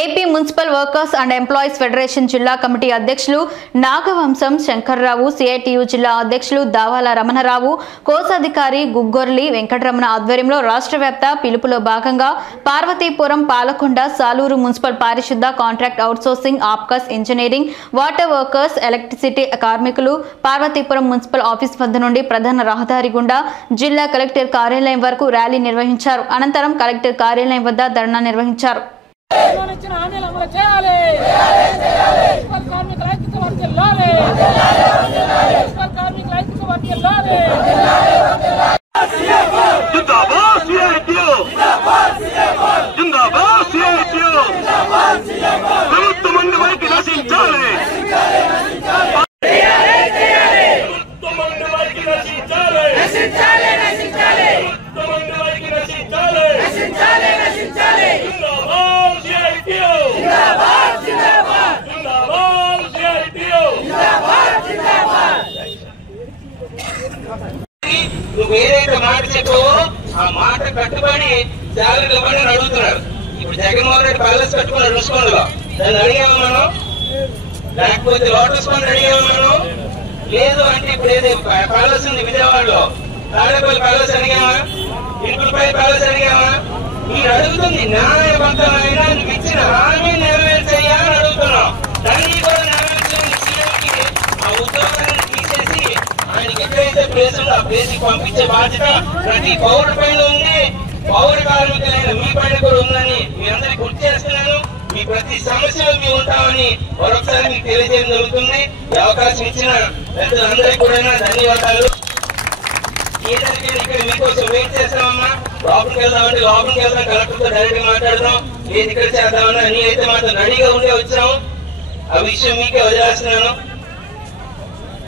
AP municipal workers and employees federation జిల్లా committee అధ్యక్షులు Nagavamsam Shankarrao, CITU జిల్లా అధ్యక్షులు దావాల రమణరావు, కోశాధికారి గుగ్గొర్లి వెంకటరమణ ఆధ్వర్యంలో రాష్ట్ర వ్యాప్త పిలుపులో భాగంగా పార్వతీపురం, పాలకొండ, సాలూరు మున్సిపల్ పారిశుద్ధ, contract outsourcing, APCOS, engineering, water workers, electricity కార్మికులు పార్వతీపురం మున్సిపల్ ఆఫీస్ వద్ద నుండి ప్రధాన రహదారి గుండా జిల్లా కలెక్టర్ కార్యాలయం వరకు ర్యాలీ నిర్వహించారు. అనంతరం కలెక్టర్ కార్యాలయం వద్ద ధర్నా నిర్వహించారు. నువ్వు ఏదైతే మాట చెప్పావో ఆ మాట కట్టుబడి శాలరీ ఇవ్వని అడుగుతున్నారు. ఇప్పుడు జగన్మోహన్ రెడ్డి ప్యాలెస్ కట్టుకున్నాడు రుసుకోండిలో, దాన్ని అడిగాము మనం. లేకపోతే లోటస్ పని అడిగాము మనం. లేదు అంటే ఇప్పుడు ఏది ప్యాలెస్ ఉంది విజయవాడలో, తాడేపల్లి ప్యాలెస్ అడిగామా, ఇరుకులపై ప్యాలెస్ అడిగామా? మీరు అడుగుతుంది న్యాయబద్ధమైన నువ్వు ఇచ్చిన హామీ నెరవేర్చయ్యా అని అడుగుతున్నాం. దాన్ని కూడా నెరవేర్చని సీఎంకి ఆ ఉద్యోగాన్ని తీసేసి ఆయనకి ఎక్కడైతే ప్లేస్ ఉందో ఆ ప్లేస్ కి పంపించే బాధ్యత ప్రతి పౌరుడి పైన ఉంది. పౌర కార్మికులైన మీ పైన కూడా ఉందని మీ అందరికి గుర్తు చేస్తున్నాను. మీ ప్రతి సమస్యలో మేము ఉంటామని మరొకసారి మీకు తెలియజేయడం జరుగుతుంది. ఈ అవకాశం ఇచ్చిన పెద్దలందరికీ కూడా ధన్యవాదాలు. ఏదైతే ఇక్కడ మీకోసం వెయిట్ చేస్తామమ్మా. లోపలికి వెళ్దామంటే లోపలికి వెళ్దాం, కలెక్టర్ తో డైరెక్ట్ గా మాట్లాడదాం. లేదు ఇక్కడ చేద్దామన్నా అన్ని అయితే మాత్రం రెడీగా ఉండే వచ్చాము. ఆ విషయం మీకే వదిలేస్తున్నాను.